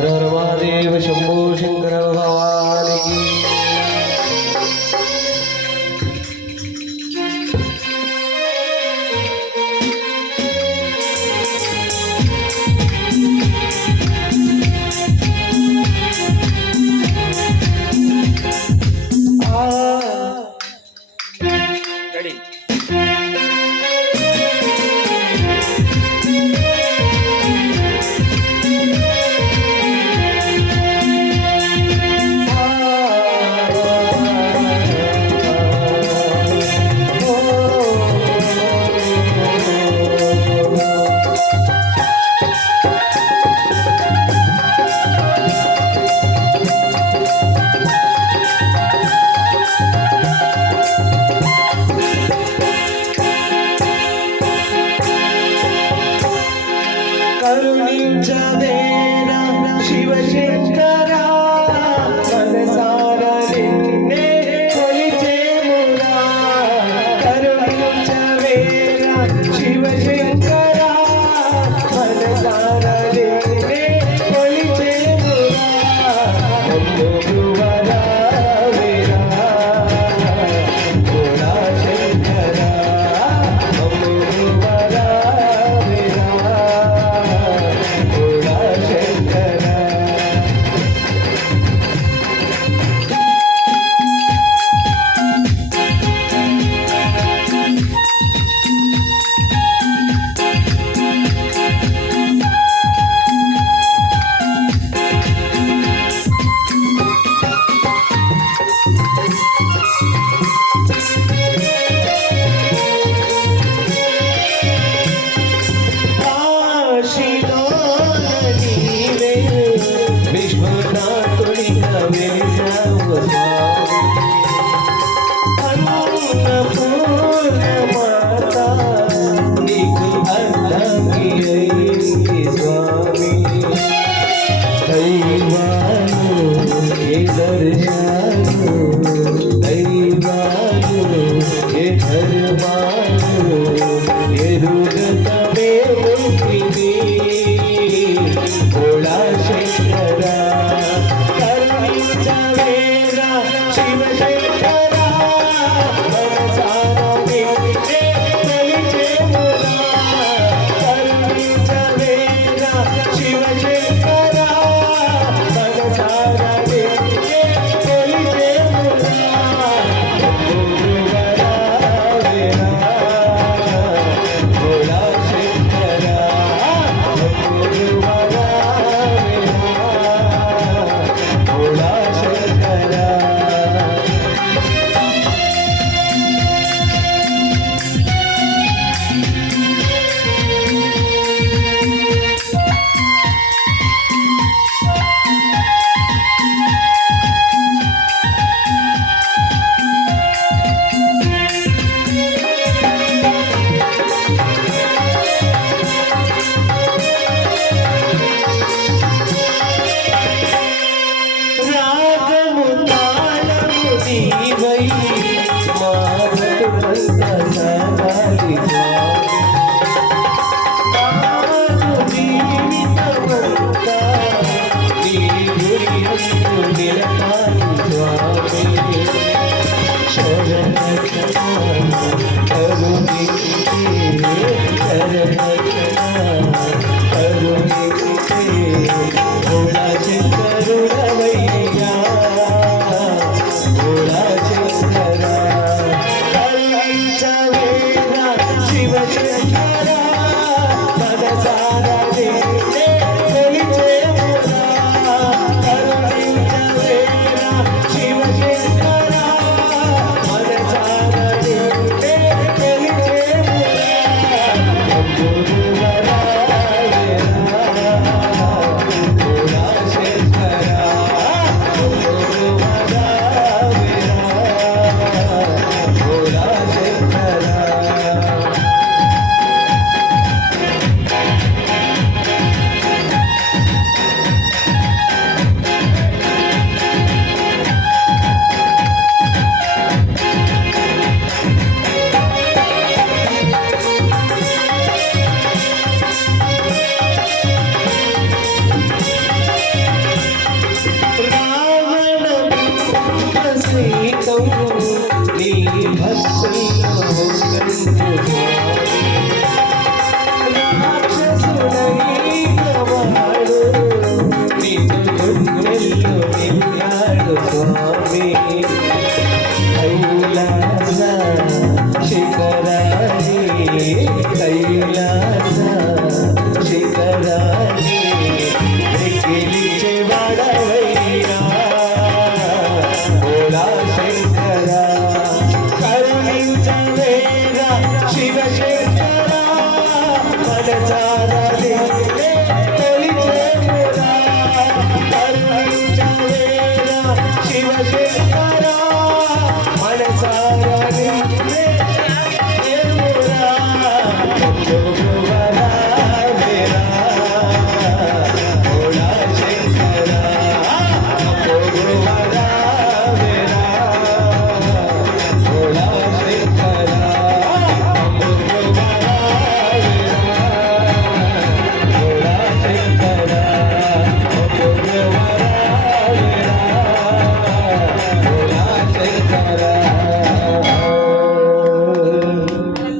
देव शंभू शंकर भगवान तुळिया वेळी Yes.